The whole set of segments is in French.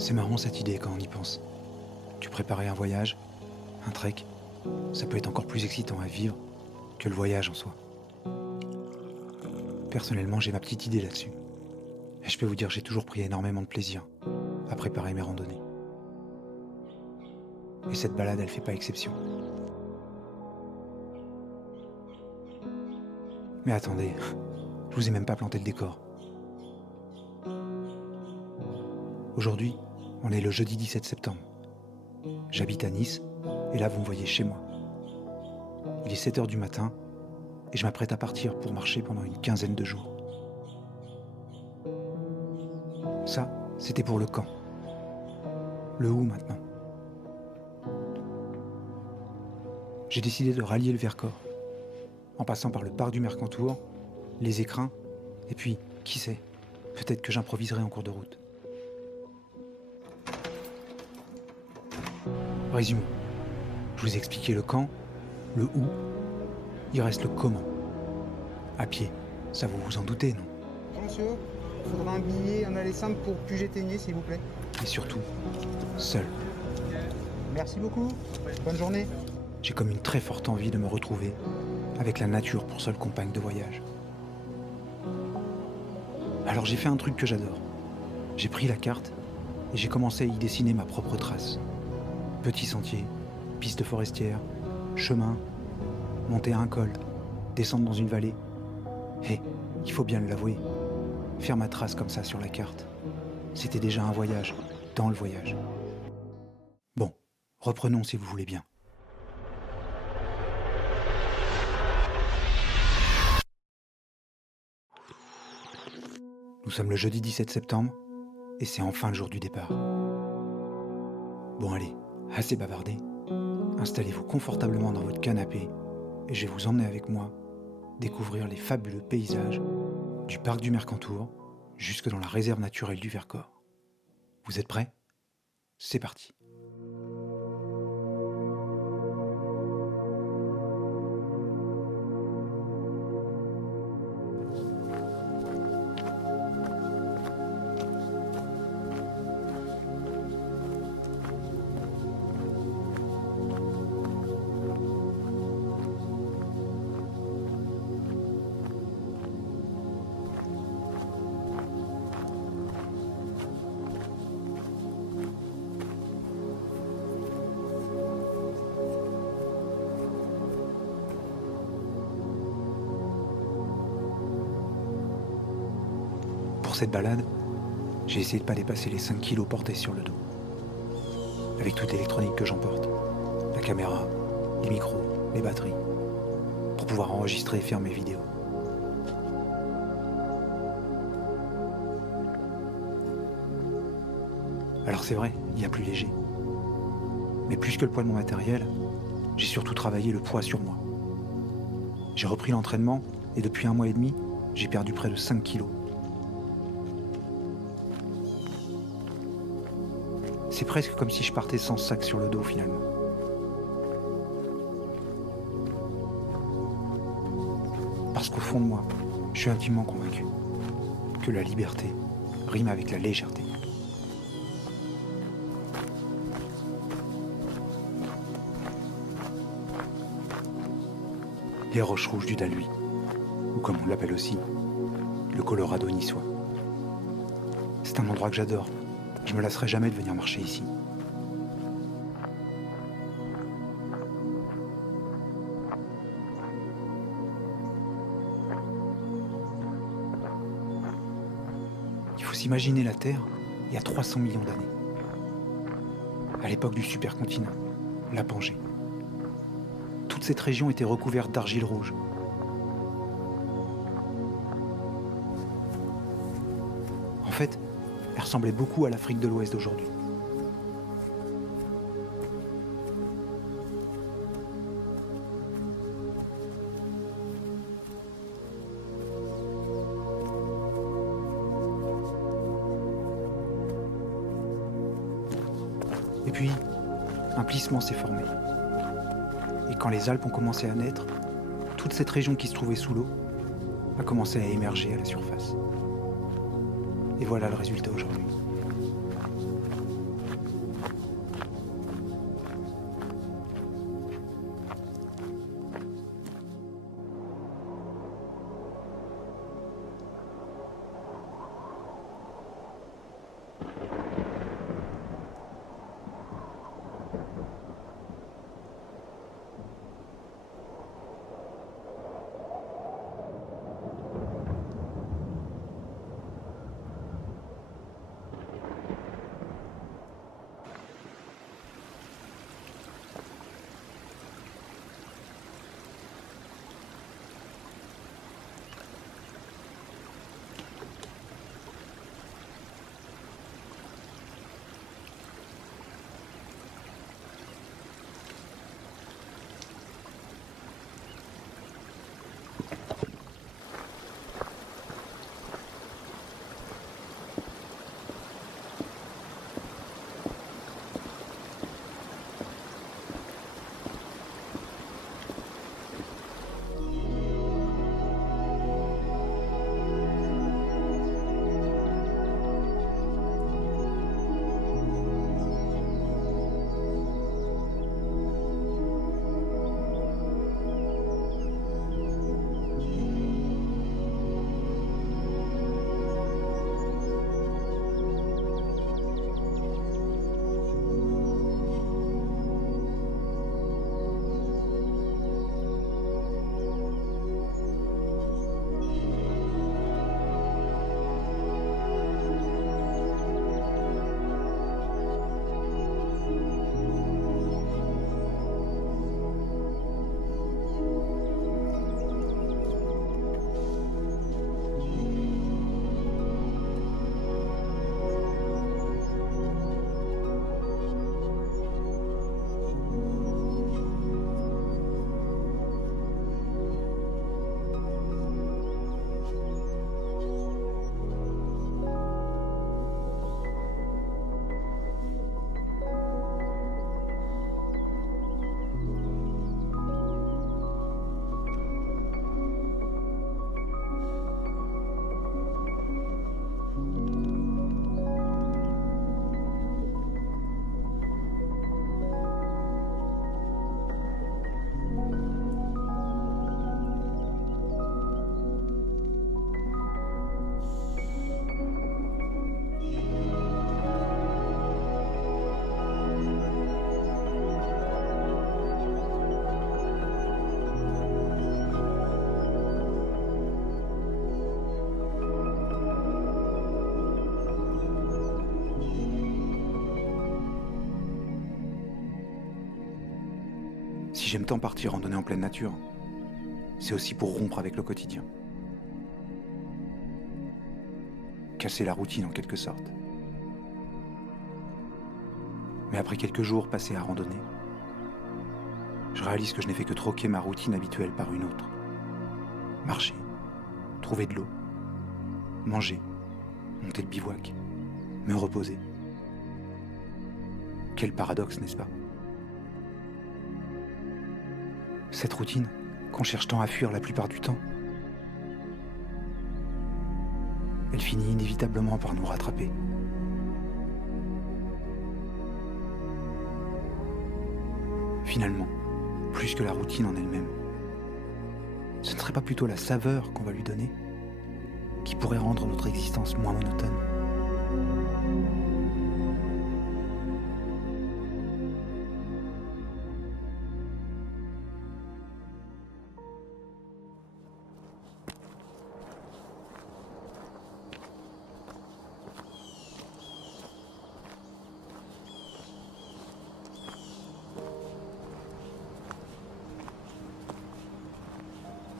C'est marrant cette idée quand on y pense. Tu préparais un voyage, un trek, ça peut être encore plus excitant à vivre que le voyage en soi. Personnellement, j'ai ma petite idée là-dessus. Et je peux vous dire que j'ai toujours pris énormément de plaisir à préparer mes randonnées. Et cette balade, elle fait pas exception. Mais attendez, je vous ai même pas planté le décor. Aujourd'hui, on est le jeudi 17 septembre. J'habite à Nice, et là vous me voyez chez moi. Il est 7 h du matin, et je m'apprête à partir pour marcher pendant une quinzaine de jours. Ça, c'était pour le camp. Le où maintenant? J'ai décidé de rallier le Vercors, en passant par le parc du Mercantour, les écrins, et puis, qui sait, peut-être que j'improviserai en cours de route. Résumons. Je vous ai expliqué le quand, le où, il reste le comment. À pied, ça vous vous en doutez, non? Bonjour monsieur, il faudra un billet, un aller simple pour Puget-Théniers s'il vous plaît. Et surtout, seul. Merci beaucoup, bonne journée. J'ai comme une très forte envie de me retrouver avec la nature pour seule compagne de voyage. Alors j'ai fait un truc que j'adore. J'ai pris la carte et j'ai commencé à y dessiner ma propre trace. Petits sentiers, pistes forestières, chemins, monter à un col, descendre dans une vallée. Et, il faut bien l'avouer, faire ma trace comme ça sur la carte, c'était déjà un voyage, dans le voyage. Bon, reprenons si vous voulez bien. Nous sommes le jeudi 17 septembre, et c'est enfin le jour du départ. Bon allez, assez bavardé. Installez-vous confortablement dans votre canapé, et je vais vous emmener avec moi découvrir les fabuleux paysages du parc du Mercantour jusque dans la réserve naturelle du Vercors. Vous êtes prêts? C'est parti. Pour cette balade, j'ai essayé de ne pas dépasser les 5 kilos portés sur le dos. Avec toute l'électronique que j'emporte, la caméra, les micros, les batteries, pour pouvoir enregistrer et faire mes vidéos. Alors c'est vrai, il y a plus léger. Mais plus que le poids de mon matériel, j'ai surtout travaillé le poids sur moi. J'ai repris l'entraînement et depuis 1 mois et demi, j'ai perdu près de 5 kilos. C'est presque comme si je partais sans sac sur le dos finalement. Parce qu'au fond de moi, je suis intimement convaincu que la liberté rime avec la légèreté. Les roches rouges du Dalhuy, ou comme on l'appelle aussi, le Colorado niçois. C'est un endroit que j'adore. Je me lasserai jamais de venir marcher ici. Il faut s'imaginer la Terre il y a 300 millions d'années. À l'époque du supercontinent, la Pangée. Toute cette région était recouverte d'argile rouge. En fait, elle ressemblait beaucoup à l'Afrique de l'Ouest d'aujourd'hui. Et puis, un plissement s'est formé. Et quand les Alpes ont commencé à naître, toute cette région qui se trouvait sous l'eau a commencé à émerger à la surface. Et voilà le résultat aujourd'hui. Si j'aime tant partir randonner en pleine nature, c'est aussi pour rompre avec le quotidien. Casser la routine en quelque sorte. Mais après quelques jours passés à randonner, je réalise que je n'ai fait que troquer ma routine habituelle par une autre. Marcher, trouver de l'eau, manger, monter le bivouac, me reposer. Quel paradoxe, n'est-ce pas? Cette routine, qu'on cherche tant à fuir la plupart du temps, elle finit inévitablement par nous rattraper. Finalement, plus que la routine en elle-même, ce ne serait pas plutôt la saveur qu'on va lui donner qui pourrait rendre notre existence moins monotone?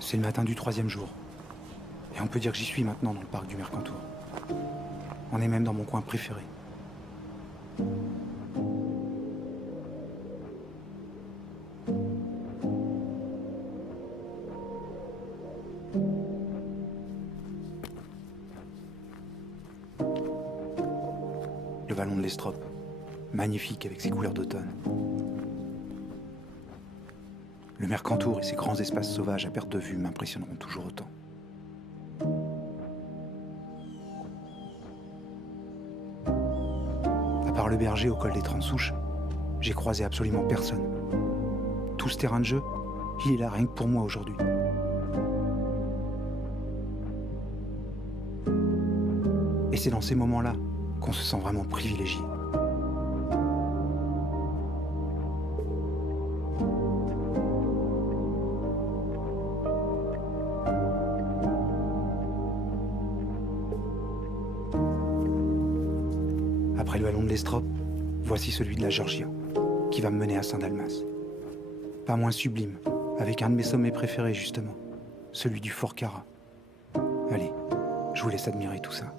C'est le matin du 3e jour. Et on peut dire que j'y suis maintenant dans le parc du Mercantour. On est même dans mon coin préféré. Le vallon de l'Estrop, magnifique avec ses couleurs d'automne. Le Mercantour et ses grands espaces sauvages à perte de vue m'impressionneront toujours autant. À part le berger au col des 30 Souches, j'ai croisé absolument personne. Tout ce terrain de jeu, il est là rien que pour moi aujourd'hui. Et c'est dans ces moments-là qu'on se sent vraiment privilégié. Après le vallon de l'Estrop, voici celui de la Georgia, qui va me mener à Saint-Dalmas. Pas moins sublime, avec un de mes sommets préférés justement, celui du Fort Cara. Allez, je vous laisse admirer tout ça.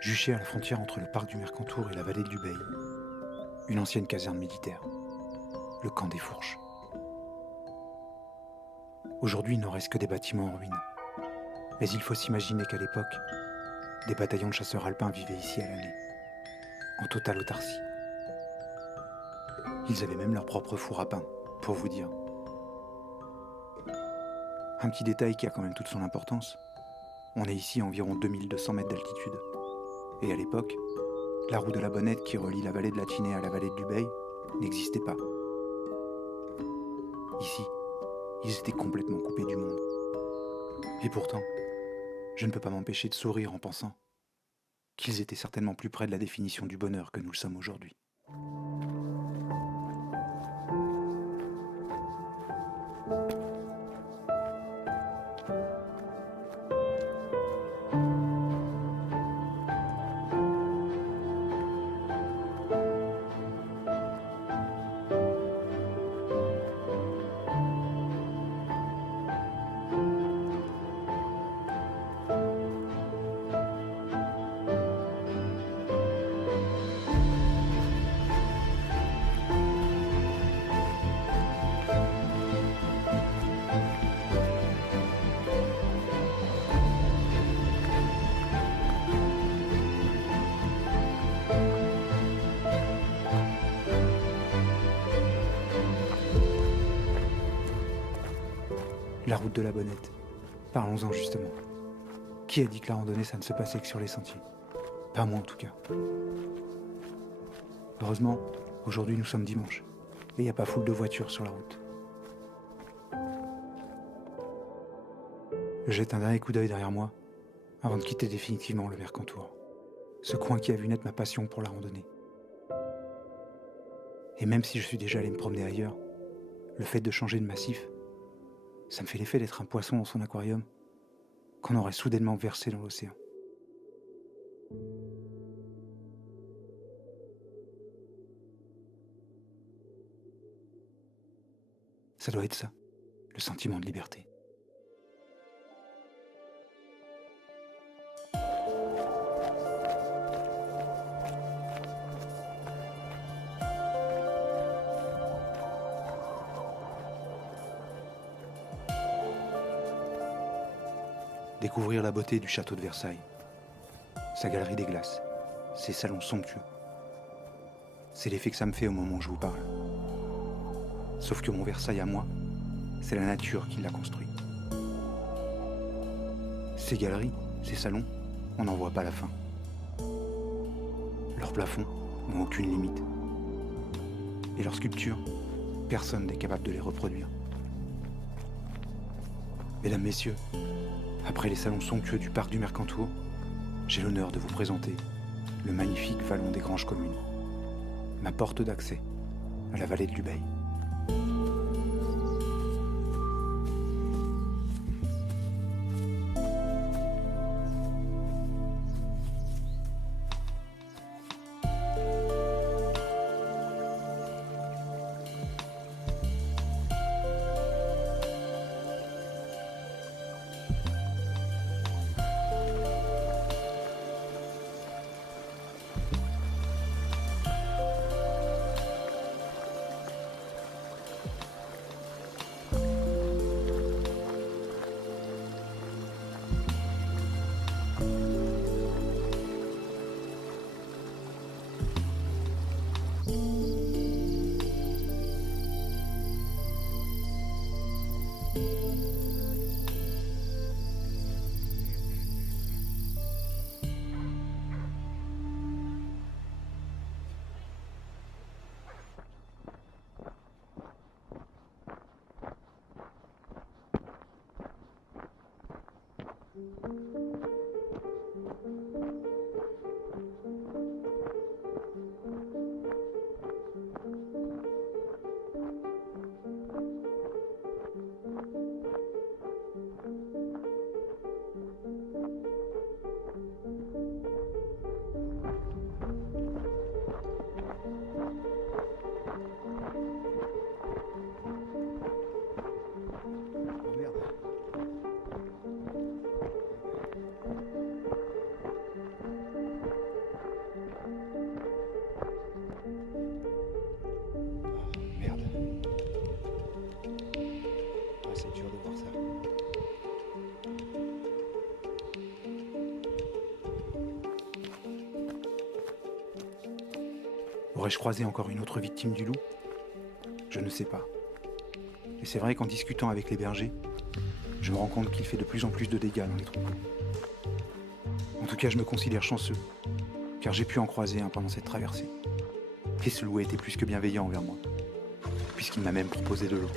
Juché à la frontière entre le parc du Mercantour et la vallée de l'Ubaye, une ancienne caserne militaire, le camp des Fourches. Aujourd'hui, il n'en reste que des bâtiments en ruine. Mais il faut s'imaginer qu'à l'époque, des bataillons de chasseurs alpins vivaient ici à l'année, en totale autarcie. Ils avaient même leur propre four à pain, pour vous dire. Un petit détail qui a quand même toute son importance. On est ici à environ 2200 mètres d'altitude. Et à l'époque, la roue de la Bonnette qui relie la vallée de la Tinée à la vallée de l'Ubaye n'existait pas. Ici, ils étaient complètement coupés du monde. Et pourtant, je ne peux pas m'empêcher de sourire en pensant qu'ils étaient certainement plus près de la définition du bonheur que nous le sommes aujourd'hui. La route de la Bonnette. Parlons-en justement. Qui a dit que la randonnée, ça ne se passait que sur les sentiers? Pas moi en tout cas. Heureusement, aujourd'hui nous sommes dimanche. Et il n'y a pas foule de voitures sur la route. Je jette un dernier coup d'œil derrière moi, avant de quitter définitivement le Mercantour. Ce coin qui a vu naître ma passion pour la randonnée. Et même si je suis déjà allé me promener ailleurs, le fait de changer de massif, ça me fait l'effet d'être un poisson dans son aquarium qu'on aurait soudainement versé dans l'océan. Ça doit être ça, le sentiment de liberté. Découvrir la beauté du château de Versailles, sa galerie des glaces, ses salons somptueux. C'est l'effet que ça me fait au moment où je vous parle. Sauf que mon Versailles à moi, c'est la nature qui l'a construit. Ces galeries, ces salons, on n'en voit pas la fin. Leurs plafonds n'ont aucune limite. Et leurs sculptures, personne n'est capable de les reproduire. Mesdames, Messieurs, après les salons somptueux du parc du Mercantour, j'ai l'honneur de vous présenter le magnifique vallon des Granges Communes, ma porte d'accès à la vallée de l'Ubaye. Oh merde. Aurais-je croisé encore une autre victime du loup? Je ne sais pas. Et c'est vrai qu'en discutant avec les bergers, je me rends compte qu'il fait de plus en plus de dégâts dans les troupeaux. En tout cas, je me considère chanceux, car j'ai pu en croiser un pendant cette traversée. Et ce loup a été plus que bienveillant envers moi, puisqu'il m'a même proposé de l'eau.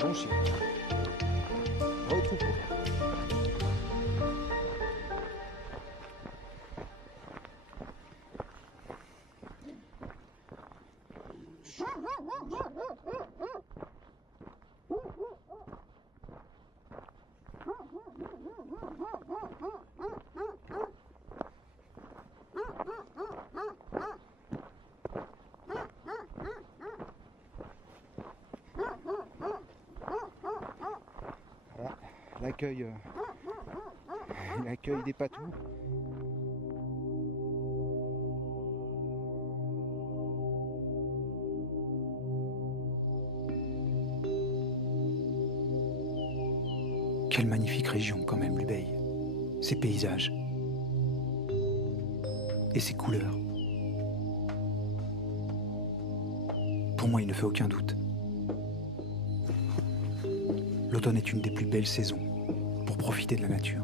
Bon chien. Va au troupeau. Voilà, l'accueil des patous. Quelle magnifique région quand même, l'Ubaye. Ses paysages. Et ses couleurs. Pour moi, il ne fait aucun doute. L'automne est une des plus belles saisons pour profiter de la nature.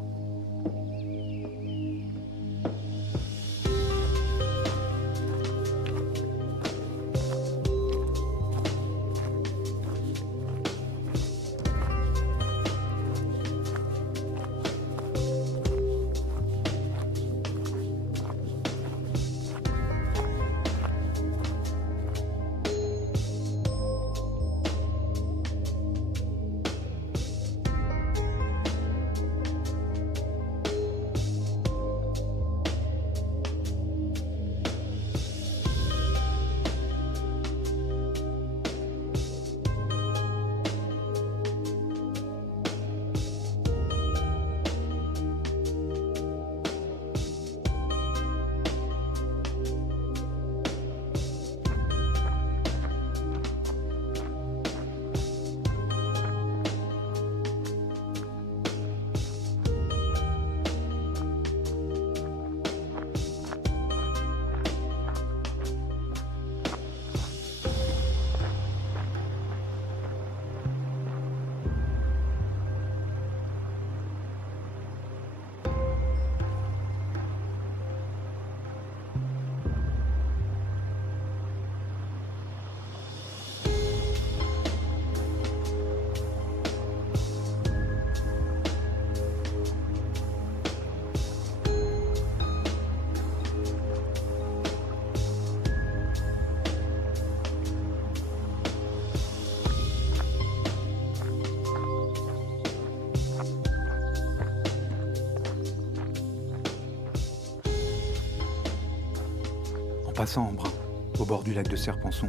En passant en brun, au bord du lac de Serpenson,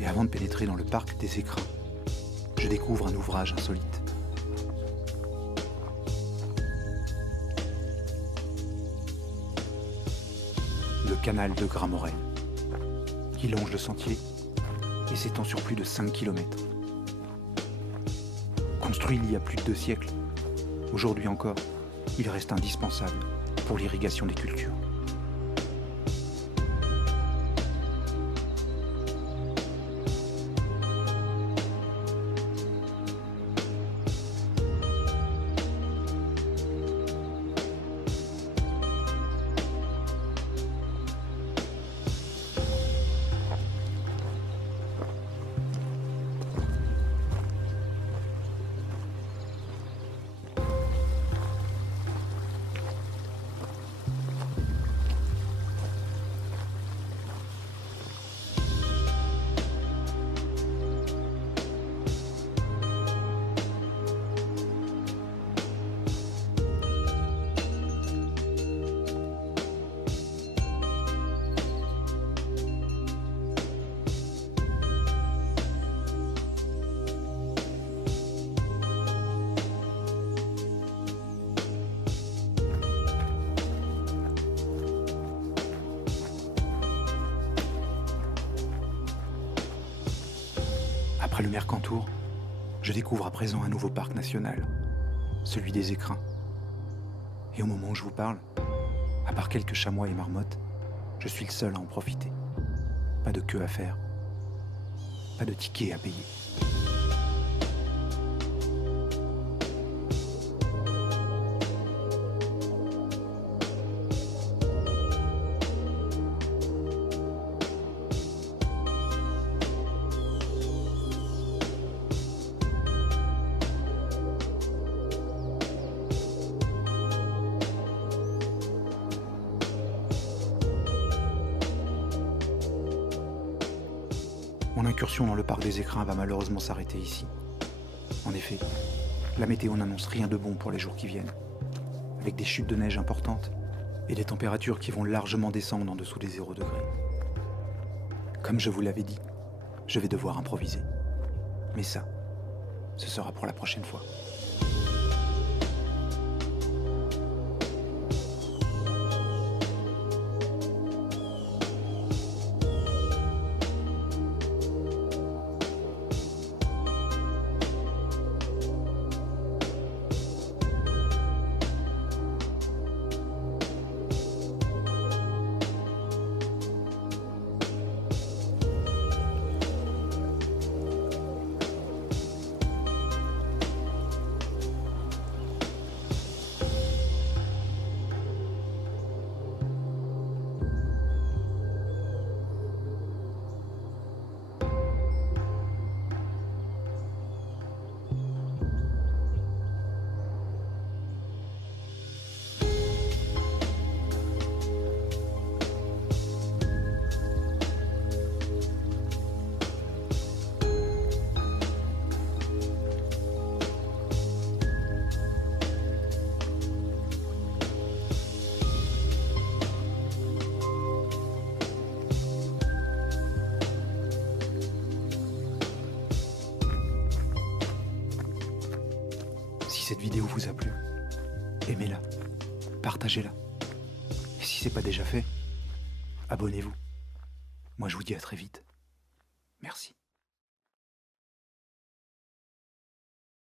et avant de pénétrer dans le parc des Écrins, je découvre un ouvrage insolite. Le canal de Gramorel, qui longe le sentier et s'étend sur plus de 5 km. Construit il y a plus de 2 siècles, aujourd'hui encore, il reste indispensable pour l'irrigation des cultures. Après le Mercantour, je découvre à présent un nouveau parc national, celui des Écrins. Et au moment où je vous parle, à part quelques chamois et marmottes, je suis le seul à en profiter. Pas de queue à faire, pas de ticket à payer. Mon incursion dans le parc des Écrins va malheureusement s'arrêter ici. En effet, la météo n'annonce rien de bon pour les jours qui viennent, avec des chutes de neige importantes et des températures qui vont largement descendre en dessous des 0 degrés. Comme je vous l'avais dit, je vais devoir improviser. Mais ça, ce sera pour la prochaine fois. Si cette vidéo vous a plu, aimez-la, partagez-la. Et si c'est pas déjà fait, abonnez-vous. Moi je vous dis à très vite. Merci.